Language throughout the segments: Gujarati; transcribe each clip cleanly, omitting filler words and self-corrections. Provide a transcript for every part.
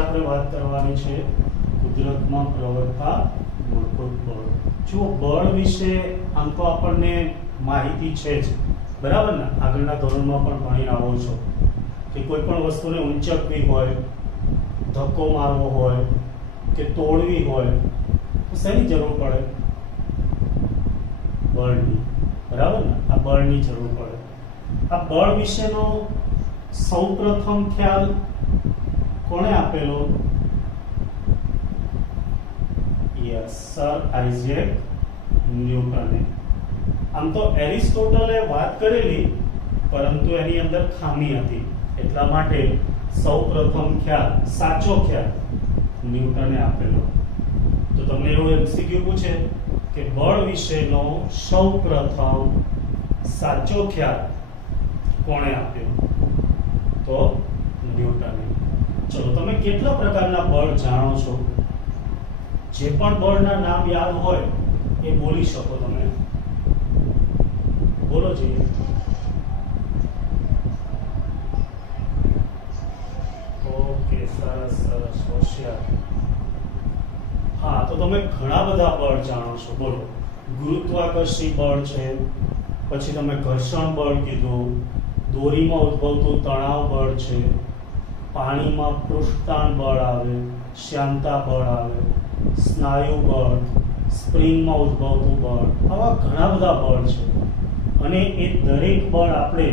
આપણે વાત કરવાની છે કુદરતમાં પ્રવર્તતા મૂળભૂત બળ. જો બળ વિશે આમ તો આપણને માહિતી છે જ, બરાબર ને? આગળના ધોરણમાં પણ ભણી આવો છો કે કોઈ પણ વસ્તુને ઊંચકવી હોય, ધક્કો મારવો હોય કે તોડવી હોય તો શેની જરૂર પડે? બળની. બરાબર ને? આ બળની જરૂર પડે. આ બળ વિશેનો સૌપ્રથમ ખ્યાલ કોણે આપેલો? યસ, સર આઇઝેક ન્યૂટને. આમ તો એરિસ્ટોટલે વાત કરેલી, પરંતુ એની અંદર ખામી હતી, એટલા માટે સૌપ્રથમ ખ્યાલ, સાચો ખ્યાલ ન્યૂટને આપેલો. તો તમને એવું એમસીક્યુ પૂછે કે બળ વિશેનો સૌપ્રથમ સાચો ખ્યાલ કોણે આપ્યો? તો ન્યૂટને. ચલો, તમે કેટલા પ્રકારના બળ જાણો છો? જે પણ બળના નામ યાદ હોય એ બોલી શકો તમે. બોલો જોઈએ. ઓકે, સરસ સરસ, હોશિયાર. હા, તો તમે ઘણા બધા બળ જાણો છો. બોલો. ગુરુત્વાકર્ષી બળ છે, પછી તમે ઘર્ષણ બળ કીધું, દોરીમાં ઉદ્ભવતું તણાવ બળ છે, પાણીમાં પૃષ્ઠતાણ બળ આવે, શ્યામતા બળ આવે, સ્નાયુ બળ, સ્પ્રિંગમાં ઉદ્ભવતું બળ, આવા ઘણા બધા બળ છે. અને એ દરેક બળ આપણે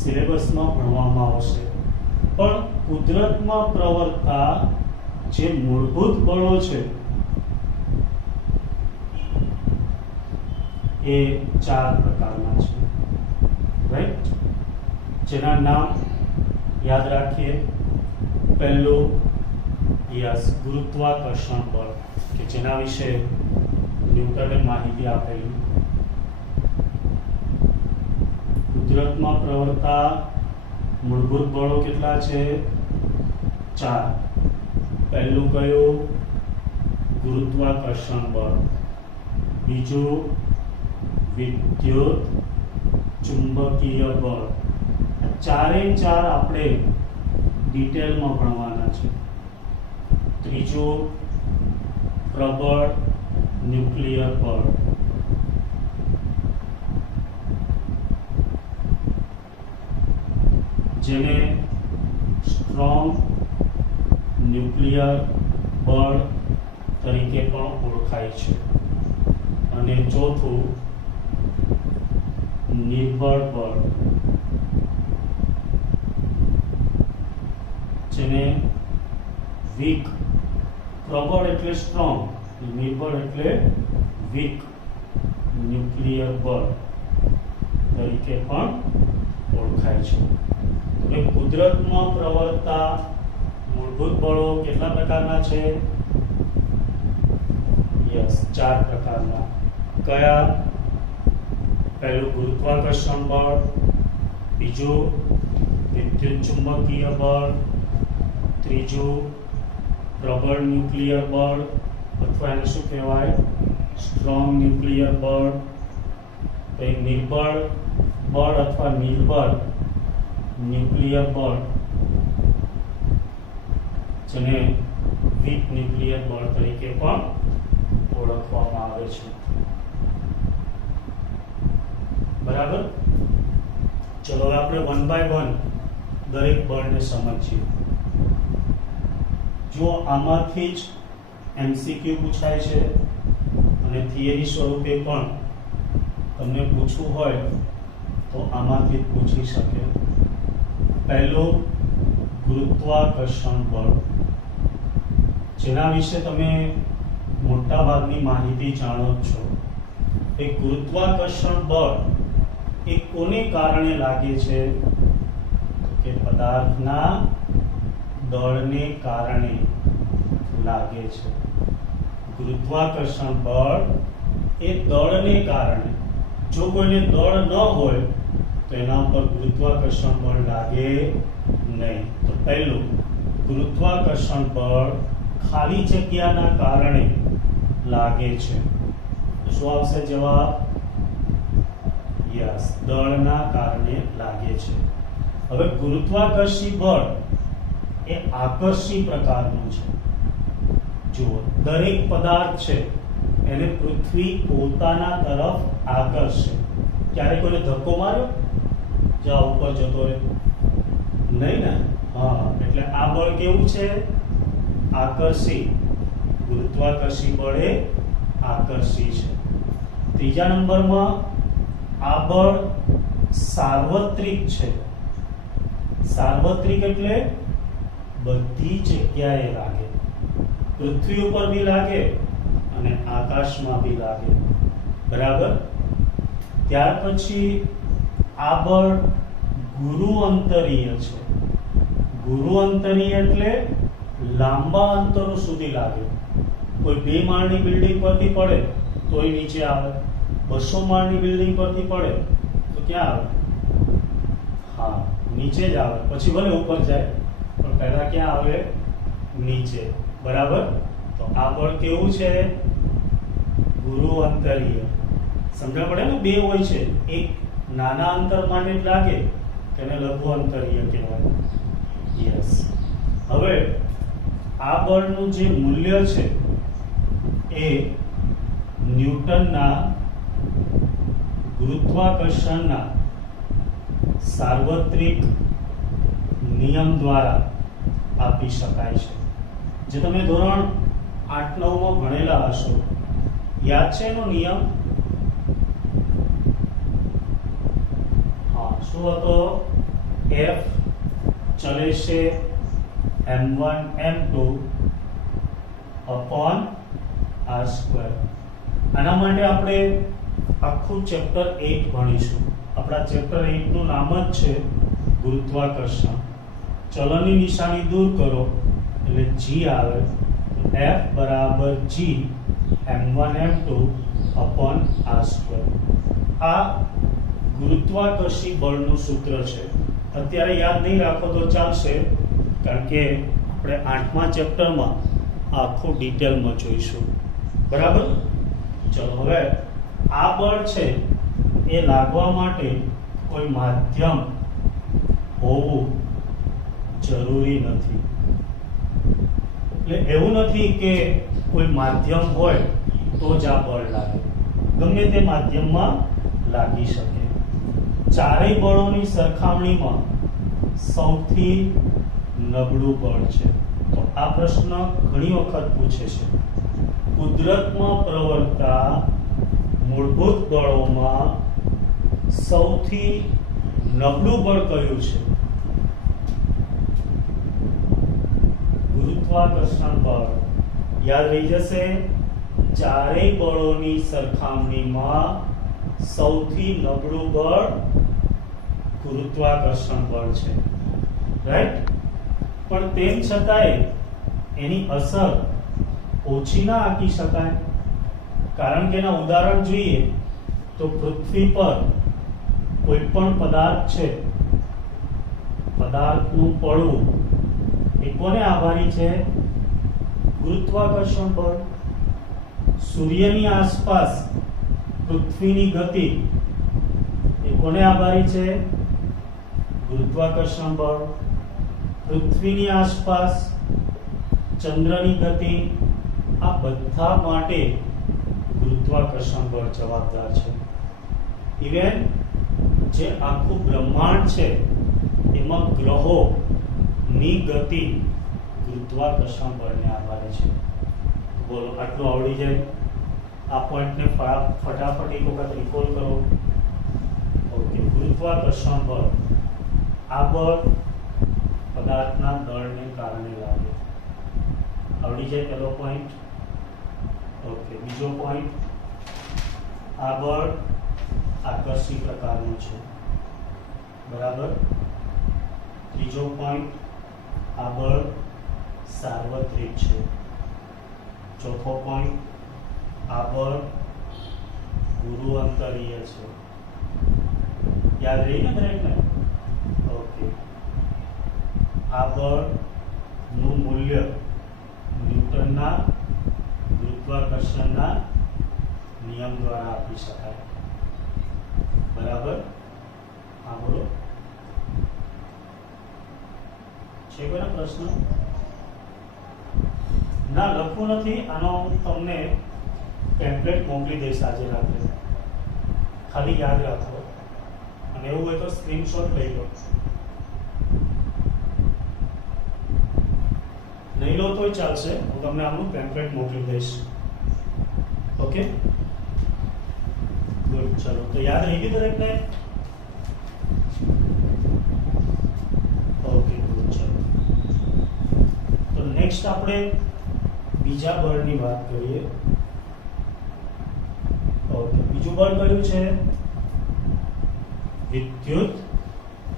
સિલેબસમાં ભણવામાં આવશે. પણ કુદરતમાં પ્રવર્તતા જે મૂળભૂત બળો છે એ 4 પ્રકારના છે, રાઈટ? જેના નામ યાદ રાખીએ. પહેલું, યસ, ગુરુત્વાકર્ષણ બળ, કે જેના વિશે ન્યૂટને માહિતી આપેલી. કુદરતમાં પ્રવર્તતા મૂળભૂત બળો કેટલા છે? 4. પહેલું કયું? ગુરુત્વાકર્ષણ બળ. બીજું વિદ્યુત ચુંબકીય બળ. આ ચારે 4 આપણે ડિટેલમાં ભણવાના છે. ત્રીજું પ્રબળ ન્યુક્લિયર બળ. જેને સ્ટ્રોંગ ન્યુક્લિયર બળ તરીકે પણ ઓળખાય છે. અને ચોથું નિર્બળ બળ, જેને વીક, પ્રબળ એટલે સ્ટ્રોંગ, નિર્બળ એટલે વીક ન્યુક્લિયર બળ તરીકે પણ ઓળખાય છે. તો કુદરતમાં પ્રવર્તતા મૂળભૂત બળો કેટલા પ્રકારના છે? યસ, 4 પ્રકારના. કયા? પહેલું ગુરુત્વાકર્ષણ બળ, બીજું વિદ્યુત ચુંબકીય બળ, ત્રીજું પ્રબળ ન્યુક્લિયર બળ અથવા એને શું કહેવાય? સ્ટ્રોંગ ન્યુક્લિયર બળ. નિર્બળ બળ અથવા નિર્બળ ન્યુક્લિયર બળ, જેને વીક ન્યુક્લિયર બળ તરીકે પણ ઓળખવામાં આવે છે. બરાબર? ચલો, હવે આપણે 1 બાય 1 દરેક બળને સમજીએ. જો આમાંથી જ એમસીક્યુ પૂછાય છે અને થિયરી સ્વરૂપે પણ તમને પૂછવું હોય તો આમાંથી જ પૂછી શકે. પહેલું ગુરુત્વાકર્ષણ બળ, જેના વિશે તમે મોટા ભાગની માહિતી જાણો જ છો. એ ગુરુત્વાકર્ષણ બળ એ કોને કારણે લાગે છે? કે પદાર્થના દળને કારણે લાગે છે. ગુરુત્વાકર્ષણ બળ એ દળને કારણે. જો કોઈને દળ ન હોય તો એના ઉપર ગુરુત્વાકર્ષણ બળ લાગે નહીં. તો પહેલું, ગુરુત્વાકર્ષણ બળ ખાલી જગ્યાના કારણે લાગે છે. શું આવશે જવાબ? યસ, દળના કારણે લાગે છે. હવે ગુરુત્વાકર્ષી બળ એ આકર્ષી પ્રકારનું છે. જુઓ, દરેક પદાર્થ છે એને પૃથ્વી પોતાના તરફ આકર્ષે. ક્યારે કોઈને ધક્કો માર્યો જા ઉપર જતો રહે? નહીં ને? હા, એટલે આ બળ કેવું છે? આકર્ષી. ગુરુત્વાકર્ષી બળ એ આકર્ષી છે. ત્રીજા નંબરમાં આ બળ સાર્વત્રિક છે. સાર્વત્રિક એટલે બધી જગ્યાએ લાગે. પૃથ્વી ઉપર બી લાગે અને આકાશમાં બી લાગે. બરાબર? ત્યાર પછી આ બળ ગુરુઅંતરીય છે. ગુરુઅંતરીય એટલે લાંબા અંતરો સુધી લાગે. કોઈ 2 માળની બિલ્ડિંગ પરથી પડે તોય નીચે આવે, 200 માળની બિલ્ડિંગ પરથી પડે તો ક્યાં આવે? હા, નીચે જ આવે. પછી ભલે ઉપર જાય પણ પહેલા ક્યાં આવે? નીચે. બરાબર? તો આ બળ કેવું છે? ગુરુઅંતરીય. સમજણ પડે ને? 2 હોય છે, એક નાના અંતર માટે જ લાગે તેને લઘુ અંતરીય કહેવાય. યસ. હવે આ બળનું જે મૂલ્ય છે એ ન્યૂટનના ગુરુત્વાકર્ષણના સાર્વત્રિક નિયમ દ્વારા આપી શકાય છે, જે તમે ધોરણ 8-9 માં ભણેલા હશો. યાદ છે એનો નિયમ? હા, શું હતો? F ચલે છે m1 m2 upon r². આના માટે આપણે આખું ચેપ્ટર 8 ભણીશું. આપણા ચેપ્ટર 8 નું નામ જ છે ગુરુત્વાકર્ષણ. ચલનની નિશાની દૂર કરો એટલે g આવે. F બરાબર g m1 m2 upon r². આ ગુરુત્વાકર્ષી બળનું સૂત્ર છે. અત્યારે યાદ નહીં રાખો તો ચાલશે, કારણ કે આપણે 8મા ચેપ્ટરમાં આખું ડિટેલમાં જોઈશું. બરાબર? ચલો, હવે આ બળ છે એ લાગવા માટે કોઈ માધ્યમ હોવું જરૂરી નથી. એટલે એવું નથી કે કોઈ માધ્યમ હોય તો જ આ બળ લાગે. ગમે તે માધ્યમમાં લાગી શકે. ચારેય બળોની સરખામણીમાં સૌથી નબળું બળ છે. તો આ પ્રશ્ન ઘણી વખત પૂછે છે. કુદરતમાં પ્રવર્તતા મૂળભૂત બળોમાં સૌથી નબળું બળ કયું છે? ગુરુત્વાકર્ષણ બળ. યાદ રહી જશે. ચારેય બળોની સરખામણીમાં સૌથી નબળું બળ ગુરુત્વાકર્ષણ બળ છે. રાઈટ? પણ તેમ છતાંય એની અસર ઓછી ના આંકી શકાય. કારણ કે એના ઉદાહરણ જોઈએ તો પૃથ્વી પર કોઈ પણ પદાર્થ છે, પદાર્થનું પડવું એ કોને આભારી છે? ગુરુત્વાકર્ષણ બળ. સૂર્યની આસપાસ પૃથ્વીની ગતિ એ કોને આભારી છે? ગુરુત્વાકર્ષણ બળ. પૃથ્વીની આસપાસ ચંદ્રની ગતિ, આ બધા માટે ગુરુત્વાકર્ષણ બળ જવાબદાર છે. ઇવેન જે આખું બ્રહ્માંડ છે એમાં ગ્રહોની ગતિ ગુરુત્વાકર્ષણ બળને આભારી છે. બોલો, આટલું આવડી જાય? આ પોઈન્ટને ફટાફટ એક વખત રિકોલ કરો. ઓકે, ગુરુત્વાકર્ષણ બળ. આ બળ પદાર્થના દળને કારણે લાગે. આવડી જાય પહેલો પોઈન્ટ. ઓકે, બીજો પોઈન્ટ, આ બળ આકર્ષી પ્રકારનું છે. બરાબર? ત્રીજો પોઈન્ટ, આ બળ સાર્વત્રિક છે. ચોથો પોઈન્ટ, આ બળ ગુરુઅંતરીય છે. યાદ રહી ને દરેકને? ઓકે. આ બળનું મૂલ્ય ન્યૂટનના ગુરુત્વાકર્ષણના નિયમ દ્વારા આપી શકાય. બરાબર? હા, બોલો. છે કોઈનો પ્રશ્ન? ના, લખવું નથી. આનો હું તમને ટેમ્પલેટ મોકલી દઈશ આજે રાત્રે, ખાલી યાદ રાખો, અને એવું હોય તો સ્ક્રીનશોટ લઈ લો. નહીં લો તોય ચાલશે, હું તમને આનું ટેમ્પલેટ મોકલી દઈશ. Okay, good. ચલો, તો યાદ રહી ગયું દરેકને? Okay, good. ચલો, તો નેક્સ્ટ આપણે બીજા બળની વાત કરીએ. ઓકે, બીજું બળ કયું છે? વિદ્યુત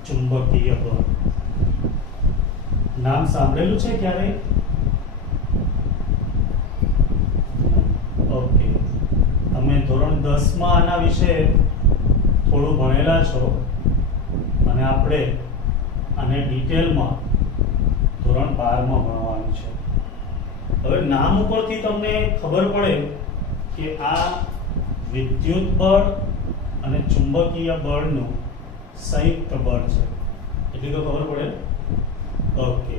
ચુંબકીય બળ. નામ સાંભળેલું છે ક્યારે? ઓકે, તમે ધોરણ 10 માં આના વિશે થોડું ભણેલા છો, અને આપણે આને ડિટેલમાં ધોરણ 12 માં ભણવાનું છે. હવે નામ ઉપરથી તમને ખબર પડે કે આ વિદ્યુત બળ અને ચુંબકીય બળનું સંયુક્ત બળ છે, એટલી તો ખબર પડે. ઓકે,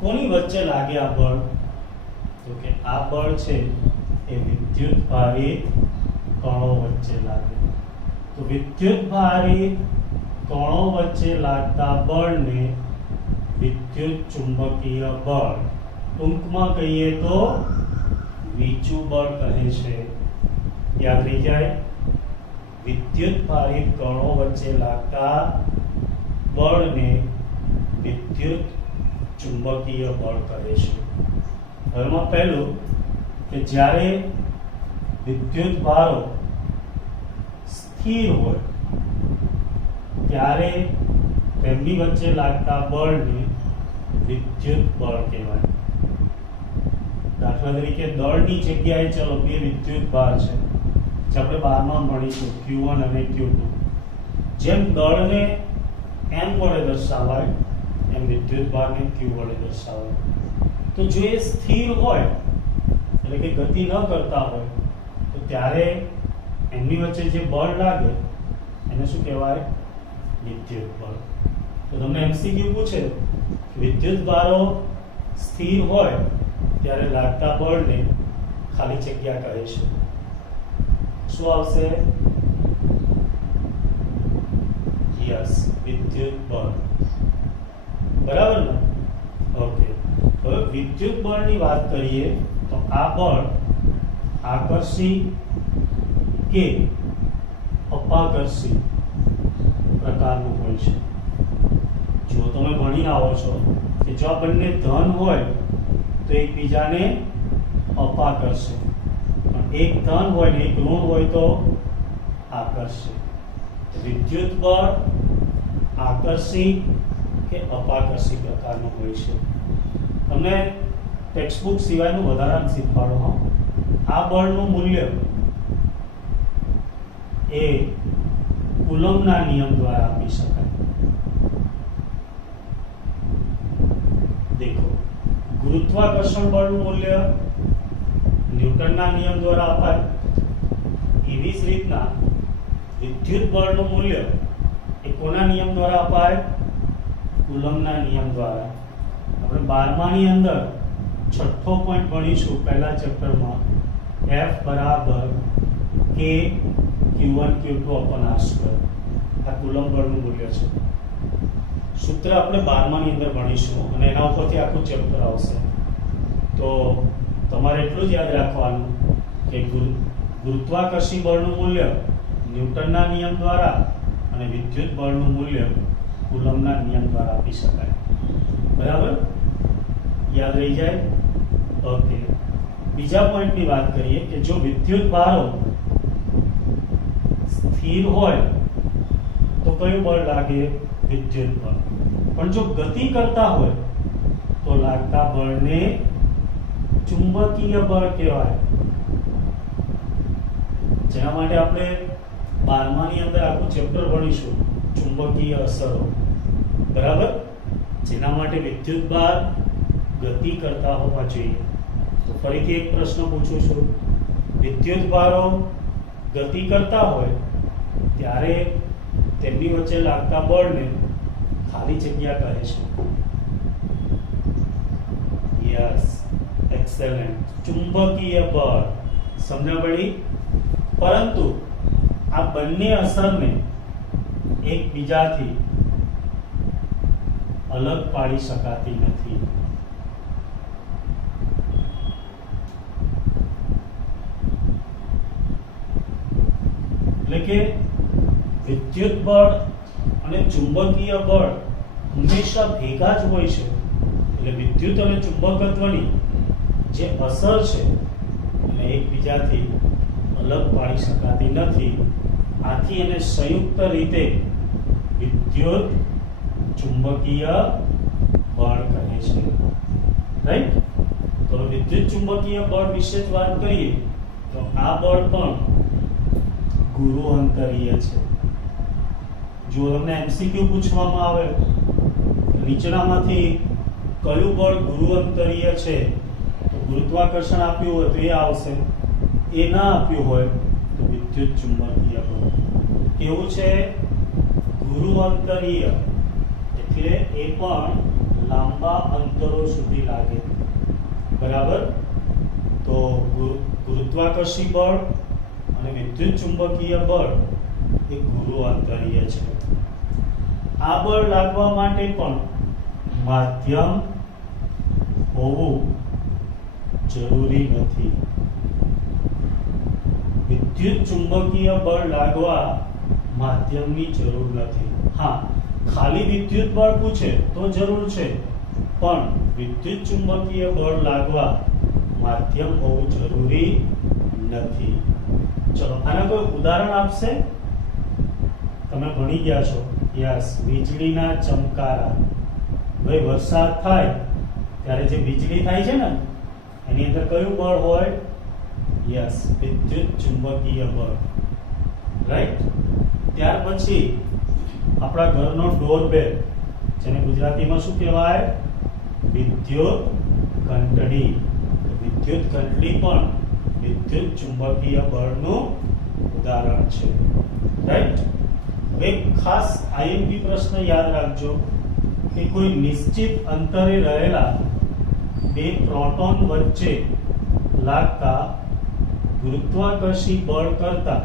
કોની વચ્ચે લાગે આ બળ? તો કે આ બળ છે એ વિદ્યુત ભારિત કણો વચ્ચે લાગે. તો વિદ્યુત ભારિત કણો વચ્ચે લાગતા બળને વિદ્યુત ચુંબકીય બળ, ટૂંકમાં કહીએ તો વિચુ બળ કહે છે. યાદ રહી જાય, વિદ્યુત ભારિત કણો વચ્ચે લાગતા બળને વિદ્યુત ચુંબકીય બળ કહે છે. હવે પહેલું કે જ્યારે વિદ્યુત ભારો સ્થિર હોય ત્યારે તેમની વચ્ચે લાગતા બળને વિદ્યુત બળ કહેવાય. દાખલા તરીકે દળની જગ્યાએ ચલો બે વિદ્યુત ભાર છે, જે આપણે 12 માં ભણીશું, Q1 અને Q2. જેમ દળને M વડે દર્શાવાય એમ વિદ્યુત ભારને Q વડે દર્શાવાય. તો જો એ સ્થિર હોય, એટલે કે ગતિ ન કરતા હોય, તો ત્યારે એમની વચ્ચે જે બળ લાગે એને શું કહેવાય? વિદ્યુત બળ. તો તમને MCQ પૂછે વિદ્યુત ભારો સ્થિર હોય ત્યારે લાગતા બળને ખાલી જગ્યા કહે છે. શું આવશે? યસ, વિદ્યુત બળ. બરાબર ને? ઓકે, હવે વિદ્યુત બળની વાત કરીએ તો આ બળ આકર્ષી કે અપાકર્ષી પ્રકારનું હોય છે. જો તમે ભણીને આવો છો કે જો આ બંને ધન હોય તો એકબીજાને અપાકર્ષે, પણ એક ધન હોય ને એક ઋણ હોય તો આકર્ષે. વિદ્યુત બળ આકર્ષી કે અપાકર્ષી પ્રકારનું હોય છે. તમને ટેક્સ્ટબુક સિવાયનું વધારાનું શીખવાડો. આ બળનું મૂલ્ય એ કુલમ્બના નિયમ દ્વારા આપી શકાય. દેખો, ગુરુત્વાકર્ષણ બળનું મૂલ્ય ન્યૂટનના નિયમ દ્વારા અપાય. એવી જ રીતના વિદ્યુત બળનું મૂલ્ય એ કોના નિયમ દ્વારા અપાય? કુલમ્બના નિયમ દ્વારા. આપણે 12મા ની અંદર છઠ્ઠો પોઈન્ટ ભણીશું પહેલા ચેપ્ટરમાં, F બરાબર K Q1 Q2 upon r². આ કુલમ્બ બળનું મૂલ્ય છે. સૂત્ર આપણે 12મા ની અંદર ભણીશું અને એના ઉપરથી આખું ચેપ્ટર આવશે. તો તમારે એટલું જ યાદ રાખવાનું કે ગુરુત્વાકર્ષી બળનું મૂલ્ય ન્યૂટનના નિયમ દ્વારા અને વિદ્યુત બળનું મૂલ્ય કુલમ્બના નિયમ દ્વારા આપી શકાય. બરાબર? યાદ રહી જાય? ઓકે, બીજા પોઈન્ટની વાત કરીએ કે જો વિદ્યુત ભારો સ્થિર હોય તો કયું બળ લાગે? વિદ્યુત બળ. પણ જો ગતિ કરતા હોય તો લાગતા બળને ચુંબકીય બળ કહેવાય. જેના માટે આપણે 12મા ની અંદર આખું ચેપ્ટર ભણીશું, ચુંબકીય અસરો. બરાબર? જેના માટે વિદ્યુત ભાર ગતિ કરતા હોવા જોઈએ. તો ફરીથી એક પ્રશ્ન પૂછું છું, વિદ્યુત ભારો ગતિ કરતા હોય ત્યારે તેમની વચ્ચે લાગતા બળને ખાલી જગ્યા કહે છે. Yes, excellent. ચુંબકીય બળ સમજણ પડી. પરંતુ આ બંને અસરને એકબીજાથી અલગ પાડી શકાતી નથી. એટલે કે વિદ્યુત બળ અને ચુંબકીય બળ હંમેશા ભેગા જ હોય છે. એટલે વિદ્યુત અને ચુંબકત્વની જે અસર છે એને એકબીજાથી અલગ પાડી શકાતી નથી. આથી એને સંયુક્ત રીતે વિદ્યુત ચુંબકીય બળ કહે છે. રાઈટ? તો વિદ્યુત ચુંબકીય બળ વિશે જ વાત કરીએ તો આ બળ પણ ગુરુઅંતરીય છે. જો તમને એમસીક્યુ પૂછવામાં આવે નીચેનામાંથી કયું બળ ગુરુઅંતરીય છે, તો ગુરુત્વાકર્ષણ આપ્યું હોય તો એ આવશે. એ ના આપ્યું હોય તો વિદ્યુત ચુંબકીય બળ. કેવું છે? ગુરુઅંતરીય એટલે એ પણ લાંબા અંતરો સુધી લાગે. બરાબર? તો ગુરુત્વાકર્ષી બળ અને વિદ્યુત ચુંબકીય બળ એ ગુરુઅંતરીય છે. આ બળ લાગવા માટે પણ માધ્યમ હોવું જરૂરી નથી. વિદ્યુત ચુંબકીય બળ લાગવા માધ્યમની જરૂર નથી. હા, ખાલી વિદ્યુત બળ પૂછે તો જરૂર છે, પણ વિદ્યુત ચુંબકીય બળ લાગવા માધ્યમ હોવું જરૂરી નથી. ચલો આના કોઈ ઉદાહરણ આપશે? તમે ભણી ગયા છો. યસ, વીજળીના ચમકારા. ભાઈ વરસાદ થાય ત્યારે જે વીજળી થાય છે ને એની અંદર કયું બળ હોય? યસ, વિદ્યુત ચુંબકીય બળ. રાઈટ? ત્યાર પછી આપણા ઘરનો ડોરબેલ, જેને ગુજરાતીમાં શું કહેવાય? વિદ્યુત ઘંટડી. વિદ્યુત ઘંટડી પણ વિદ્યુત ચુંબકીય બળનું ઉદાહરણ છે. રાઈટ? એક ખાસ આઈએમપી પ્રશ્ન યાદ રાખજો કે કોઈ નિશ્ચિત અંતરે રહેલા બે પ્રોટોન વચ્ચે લાગતા ગુરુત્વાકર્ષી બળ કરતા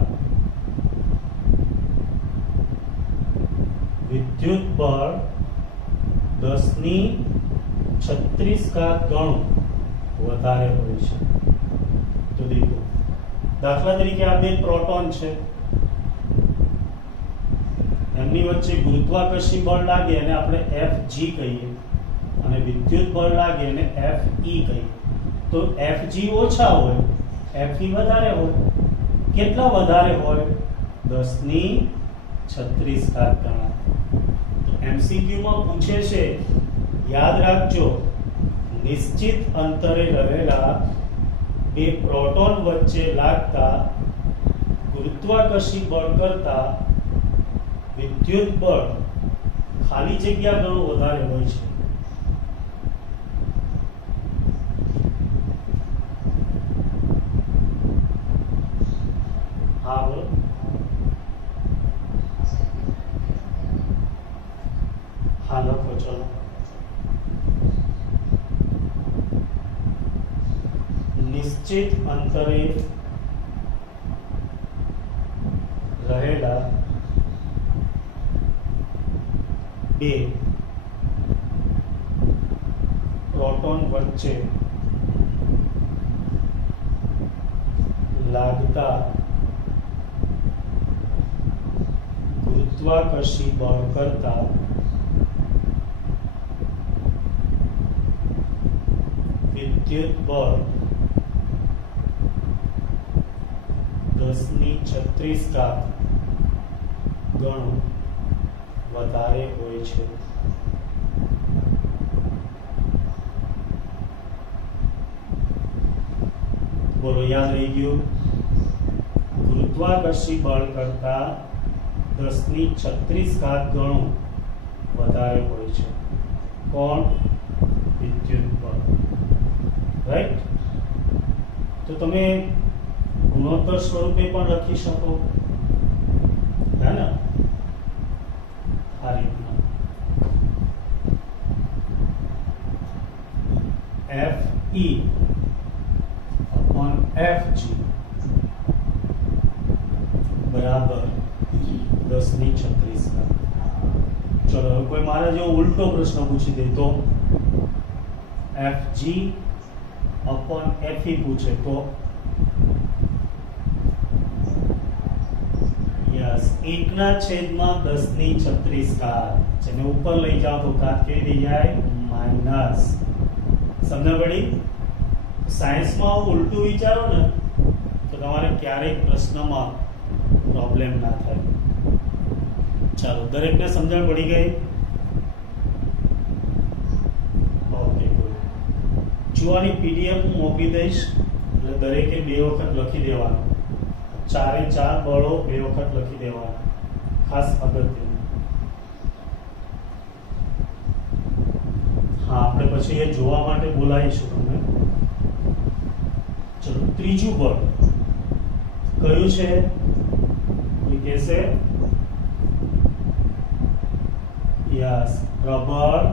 વિદ્યુત બળ 10⁻36 ગણું વધારે હોય છે. તો દેખો, દાખલા તરીકે આ બે પ્રોટોન છે, એમની વચ્ચે ગુરુત્વાકર્ષી બળ લાગે અને આપણે Fg કહીએ, અને વિદ્યુત બળ લાગે અને Fe કહીએ. તો Fg ઓછા હોય, Fe વધારે હોય. કેટલા વધારે હોય? 10⁻36 ગણા. તો MCQ માં પૂછે છે, યાદ રાખજો, નિશ્ચિત અંતરે રહેલા બે પ્રોટોન વચ્ચે લાગતા ગુરુત્વાકર્ષી બળ કરતા વિદ્યુત બળ ખાલી જગ્યા ઘણું વધારે હોય છે. હા બોલો. હા લખો. ચલો, નિશ્ચિત અંતરે રહેલા બે પ્રોટોન વચ્ચે લાગતા ગુરુત્વાકર્ષી બળ કરતા વિદ્યુત બળ 10⁻36 ગણું વધારે હોય છે. બોલો, યાદ રહી ગયું? ગુરુત્વાકર્ષી બળ કરતા 10⁻36 ગણું વધારે હોય છે. કોણ? વિદ્યુત બળ. રાઈટ? તો તમે ગુણોત્તર સ્વરૂપે પણ લખી શકો, હે ને? આ રીતના F E upon Fg બરાબર 10⁻36 ઘાત. ચલો હવે કોઈ મારે જો ઉલટો પ્રશ્ન પૂછી દે તો Fg upon Fe પૂછે તો યસ 1/10⁻36 ઘાત. જેને ઉપર લઈ જાઓ તો ઘાત કેવી થઈ જાય માઈનસ. સમજ પડી? સાયન્સમાં ઉલટું વિચારો ને તો તમારે ક્યારેક પ્રશ્નમાં પ્રોબ્લેમ ના થાય. ચાલો દરેકને સમજણ પડી ગઈ? Okay good. જોવાની પીડીએફ હું મોકલી દઈશ એટલે દરેકે 2 વખત લખી દેવાનું. 4 બળો 2 વખત લખી દેવાના. ખાસ અગત્યનું. હા આપણે પછી એ જોવા માટે બોલાવીશું તમને. ચલો ત્રીજું બળ કયું છે? એ કહેશે યસ પ્રબળ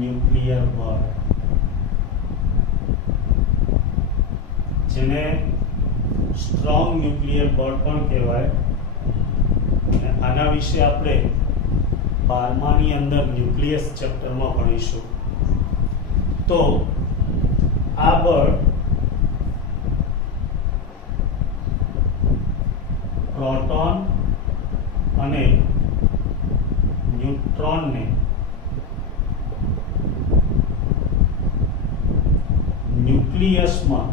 ન્યુક્લિયર બળ, જેને સ્ટ્રોંગ ન્યુક્લિયર બળ પણ કહેવાય. અને આના વિશે આપણે 12માની અંદર ન્યુક્લિયસ ચેપ્ટરમાં ભણીશું. તો આ બળ પ્રોટોન અને ન્યુટ્રોનને ન્યુક્લિયસમાં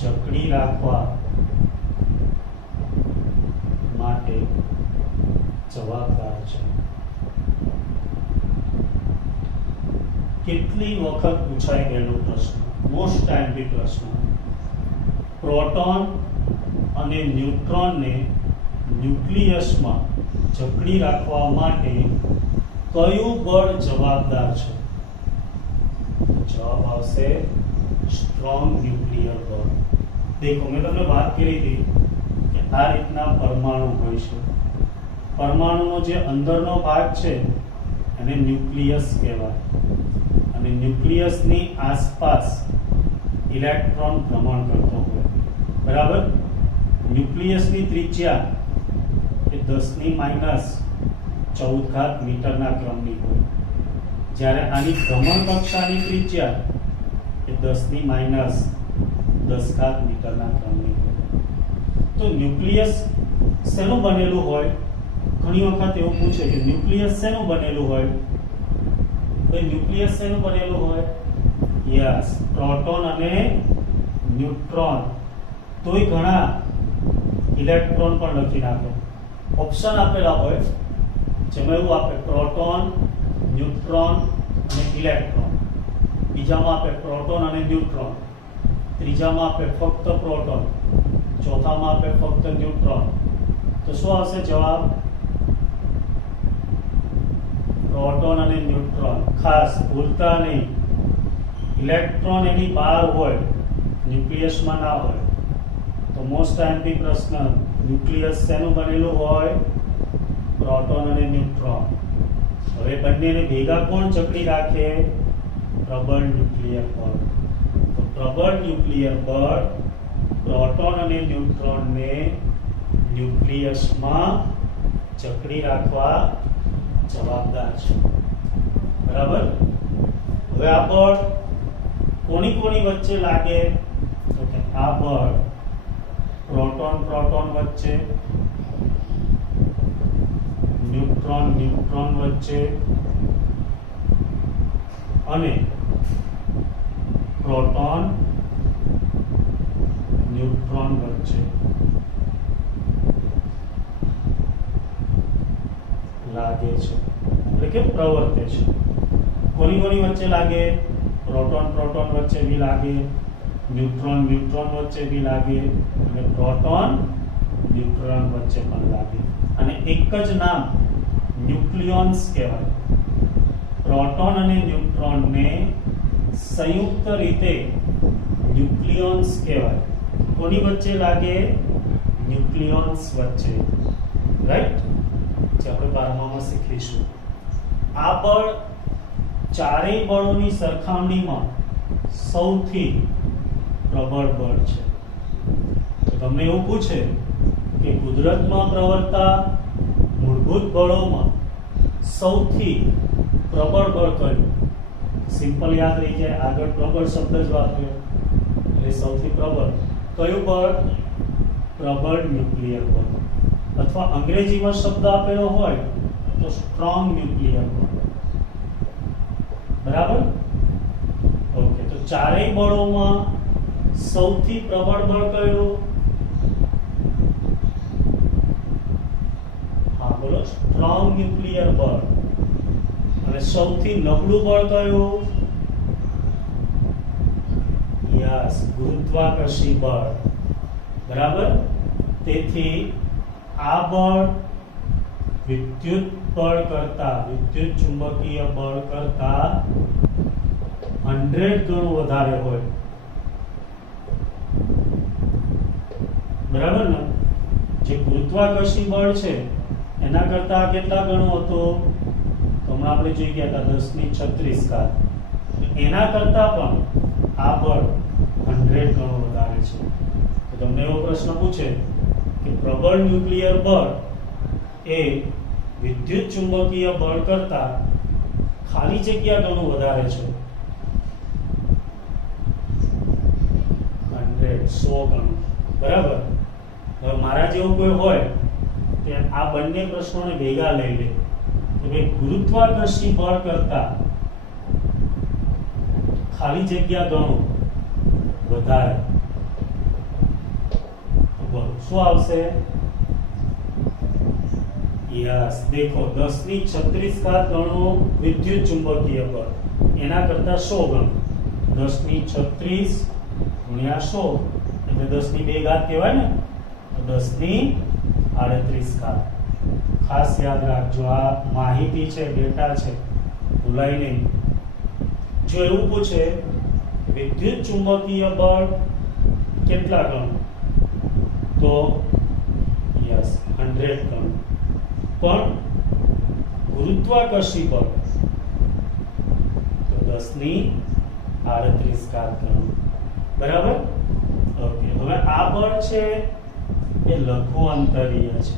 જકડી રાખવા માટે જવાબદાર છે. કેટલી વખત પૂછાઈ ગયેલો પ્રશ્ન, મોસ્ટ ટાઈમલી પ્રશ્ન. પ્રોટોન અને ન્યુટ્રોનને ન્યુક્લિયસમાં જકડી રાખવા માટે કયું બળ જવાબદાર છે? જવાબ આવશે સ્ટ્રોંગ ન્યુક્લિયર બળ. દેખો મેં તમને વાત કરી હતી કે આ રીતના પરમાણુ હોય છે. પરમાણુનો જે અંદરનો ભાગ છે એને ન્યુક્લિયસ કહેવાય. અને ન્યુક્લિયસની આસપાસ ઇલેક્ટ્રોન ભ્રમણ કરતો હોય. બરાબર? ન્યુક્લિયસની ત્રિજ્યા એ 10⁻14 મીટરના ક્રમની હોય, જ્યારે આની ભ્રમણ કક્ષાની ત્રિજ્યા એ 10⁻10 મીટરના ક્રમની હોય. તો ન્યુક્લિયસ શેનું બનેલું હોય? ઘણી વખત એવું પૂછે કે ન્યુક્લિયસ શેનું બનેલું હોય? તો ન્યુક્લિયસ શેનું બનેલું હોય? યસ પ્રોટોન અને ન્યુટ્રોન. તોય ઘણા ઇલેક્ટ્રોન પણ લખી નાખો. ઓપ્શન આપેલા હોય જેમાં એવું આપે પ્રોટોન, ન્યુટ્રોન અને ઇલેક્ટ્રોન. બીજામાં આપે પ્રોટોન અને ન્યુટ્રોન. ત્રીજામાં આપે ફક્ત પ્રોટોન. ચોથામાં આપે ફક્ત ન્યુટ્રોન. તો શું આવશે જવાબ? પ્રોટોન અને ન્યુટ્રોન. ખાસ ભૂલતા નહીં, ઇલેક્ટ્રોન એની બહાર હોય, ન્યુક્લિયસમાં ના હોય. તો મોસ્ટ ટાઈમલી પ્રશ્ન, ન્યુક્લિયસ શેનું બનેલું હોય? પ્રોટોન અને ન્યુટ્રોન. હવે બંનેને ભેગા કોણ જકડી રાખે? પ્રબળ ન્યુક્લિયર બળ. તો પ્રબળ ન્યુક્લિયર બળ પ્રોટોન અને ન્યુટ્રોનને ન્યુક્લિયસમાં જકડી રાખવા જવાબદાર છે. બરાબર? હવે આ બળ કોની વચ્ચે લાગે? તો કે આ બળ પ્રોટોન વચ્ચે, ન્યુટ્રોન વચ્ચે અને પ્રોટોન ન્યુટ્રોન વચ્ચે લાગે છે, એટલે કે પ્રવર્તે છે. કોની વચ્ચે લાગે? પ્રોટોન વચ્ચે બી લાગે, ન્યુટ્રોન વચ્ચે બી લાગે અને પ્રોટોન ન્યુટ્રોન વચ્ચે પણ લાગે. અને એક જ નામ ન્યુક્લિયોન્સ કહેવાય. પ્રોટોન અને ન્યુટ્રોનને સંયુક્ત રીતે ન્યુક્લિયોન્સ કહેવાય. કોની વચ્ચે લાગે? ન્યુક્લિયોન્સ વચ્ચે. રાઈટ? જે આપણે 12માં શીખીશું. આ બળ ચારેય બળોની સરખામણીમાં સૌથી પ્રબળ બળ છે. તો તમને એવું પૂછે કે કુદરતમાં પ્રવર્તતા મૂળભૂત બળોમાં સૌથી પ્રબળ બળ કયું? સિમ્પલ યાદ રહી જાય, આગળ પ્રબળ શબ્દ જ વાપર્યો એટલે સૌથી પ્રબળ કયું બળ? પ્રબળ ન્યુક્લિયર બળ, અથવા અંગ્રેજીમાં શબ્દ આપેલો હોય તો સ્ટ્રોંગ ન્યુક્લિયર બળ. બરાબર? ઓકે, તો ચારેય બળોમાં સૌથી પ્રબળ બળ કયું? હા બોલો, સ્ટ્રોંગ ન્યુક્લિયર બળ. અને સૌથી નબળું બળ કયું? યસ, ગુરુત્વાકર્ષી બળ. બરાબર? તેથી આ બળ વિદ્યુત બળ કરતા, વિદ્યુત ચુંબકીય બળ કરતા 100 ગણું વધારે હોય. બરાબર ને? જે ગુરુત્વાકર્ષી બળ છે એના કરતા કેટલા ગણું હતું? તો હમણાં આપણે જોઈ ગયા હતા 10⁻36. એના કરતા પણ આ બળ 100 ગણું વધારે છે. તો તમને એવો પ્રશ્ન પૂછે કે પ્રબળ ન્યુક્લિયર બળ એ વિદ્યુત ચુંબકીય બળ કરતા ખાલી જગ્યા ગણું વધારે છે. 100 ગણું. બરાબર? હવે મારા જેવું કોઈ હોય તે આ બંને પ્રશ્નોને ભેગા લઈ લે કે ભાઈ ગુરુત્વાકર્ષી બળ કરતા ખાલી જગ્યા ગણું વધારે. બોલો શું આવશે? યસ, દેખો 10⁻36 ગણું વિદ્યુત ચુંબકીય બળ, એના કરતા 100 ગણું. 10⁻36 ગુણ્યા 100 એટલે 10⁻2 કહેવાય ને, તો 10⁻38. ખાસ યાદ રાખજો, આ માહિતી છે, ડેટા છે, ભૂલાય નહીં. જો એવું પૂછે વિદ્યુત ચુંબકીય બળ કેટલા ગણું, તો યસ 100 ગણું. પણ ગુરુત્વાકર્ષી બળ તો 10⁻38 ગણું. બરાબર? ઓકે, હવે આ બળ છે એ લઘુ અંતરીય છે.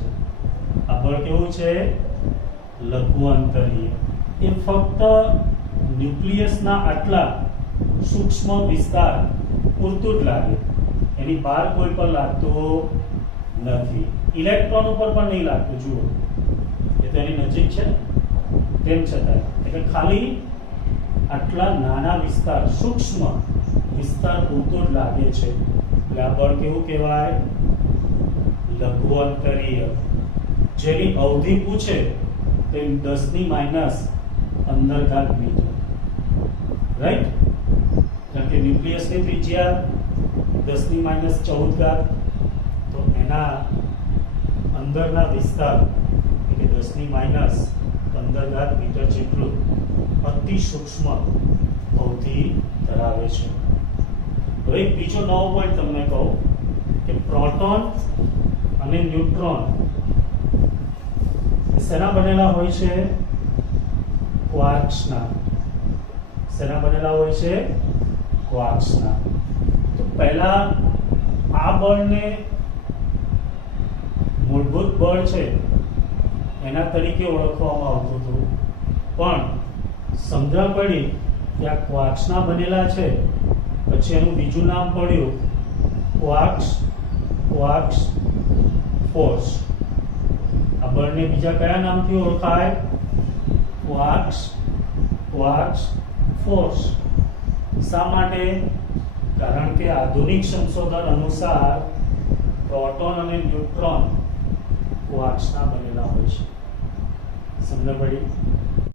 આ બળ કેવું છે? લઘુ અંતરીય. એ ફક્ત ન્યુક્લિયસના આટલા સૂક્ષ્મ વિસ્તાર પૂરતું જ લાગે, એની બહાર કોઈ પણ લાગતું નથી. ઇલેક્ટ્રોન ઉપર પણ નહીં લાગતું. જુઓ, એ તો એની નજીક છે તેમ છતાં, એટલે ખાલી આટલા નાના વિસ્તાર, સૂક્ષ્મ વિસ્તાર પૂરતું જ લાગે છે. એટલે આ બળ કેવું કહેવાય? લઘુ અંતરીય. જેની અવધિ પૂછે તે 10⁻15 મીટર. રાઈટ? કારણ કે ન્યુક્લિયસની ત્રિજ્યા 10⁻14, તો એના અંદરના વિસ્તાર એટલે 10⁻15 મીટર જેટલું અતિ સૂક્ષ્મ અવધિ ધરાવે છે. હવે એક બીજો નવો પોઈન્ટ તમને કહું કે પ્રોટોન અને ન્યુટ્રોન શેના બનેલા હોય છે? ક્વાર્ક્સના. શેના બનેલા હોય છે? ક્વાર્ક્સના. તો પહેલા આ બળને મૂળભૂત બળ છે એના તરીકે ઓળખવામાં આવતું હતું, પણ સમજણ પડી કે આ ક્વાર્ક્સના બનેલા છે, પછી એનું બીજું નામ પડ્યું ક્વાર્ક્સ ફોર્સ. આ બળને બીજા કયા નામથી ઓળખાય? Quarks force. શા માટે? કારણ કે આધુનિક સંશોધન અનુસાર પ્રોટોન અને ન્યુટ્રોન ક્વાર્ક્સના બનેલા હોય છે. સમજ પડી?